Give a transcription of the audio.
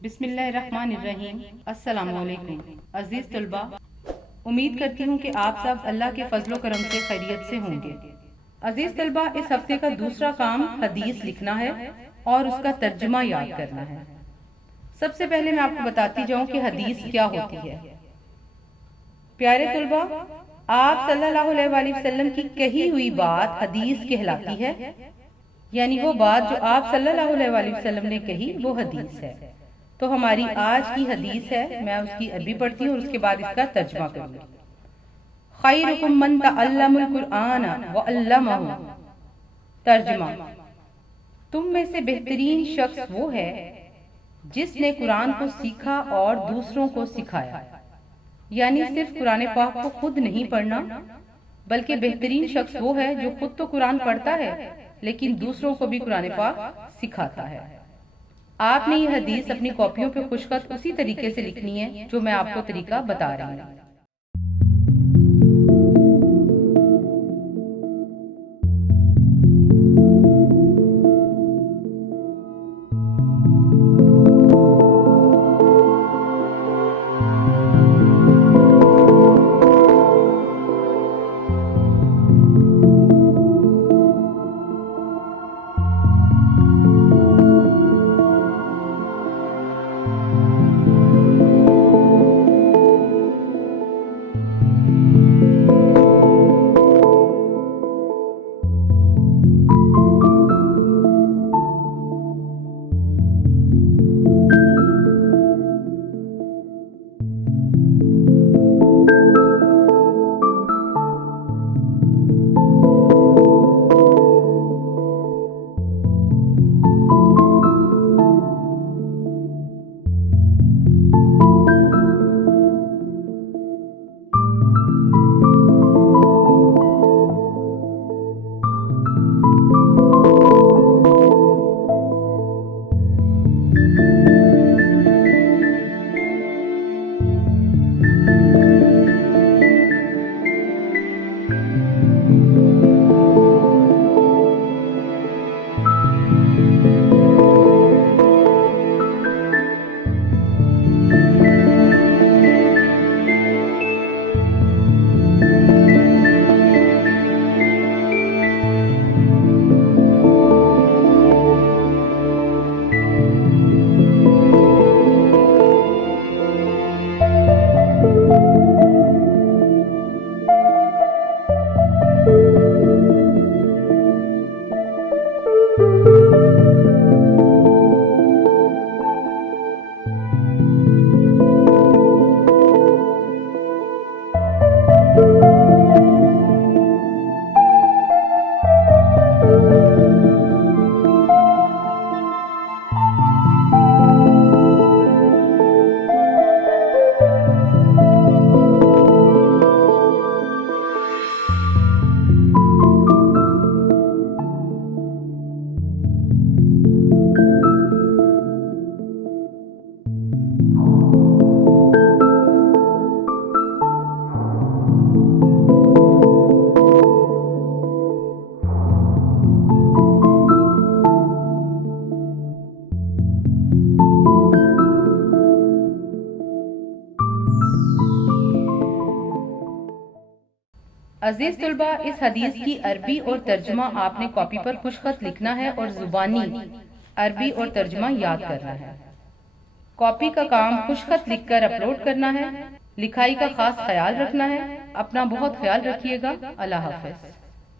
बिस्मिल्लाहिर्रहमानिर्रहीम। अस्सलामुअलैकुम अजीज तलबा, उम्मीद करती हूँ कि आप सब अल्लाह के फजलो करम से खैरियत से होंगे। अजीज तलबा, इस हफ्ते का दूसरा काम हदीस लिखना है और उसका तर्जुमा याद करना है। सबसे पहले मैं आपको बताती जाऊँ कि हदीस क्या होती है। प्यारे तलबा, आप सल्लल्लाहु अलैहि वसल्लम की कही हुई बात हदीस कहलाती है, यानी वो बात जो आप सल्लल्लाहु अलैहि वसल्लम ने कही वो हदीस है। तो हमारी आज की हदीस है, मैं उसकी अरबी पढ़ती हूँ और उसके बाद इसका तर्जुमा करूंगी। खैरुकुम मन तअल्लमुल कुरआन व अल्लमहु। तर्जुमा, तुम में से बेहतरीन शख्स वो है जिसने कुरान को सीखा और दूसरों को सिखाया। यानी सिर्फ कुरान पाक को खुद नहीं पढ़ना, बल्कि बेहतरीन शख्स वो है जो खुद तो कुरान पढ़ता है लेकिन दूसरों को भी कुरान पाक सिखाता है। आपने ये हदीस अपनी कॉपियों पे खुशखत उसी तरीके से लिखनी है जो मैं आपको तरीका बता रही हूँ। अजीज तलबा, इस हदीस की अरबी और तर्जुमा आपने कॉपी पर खुशखत लिखना है और जुबानी अरबी और तर्जुमा याद करना है। कॉपी का काम खुशखत लिखकर अपलोड करना है। लिखाई का खास ख्याल रखना है। अपना बहुत ख्याल रखिएगा। अल्लाह हाफिज।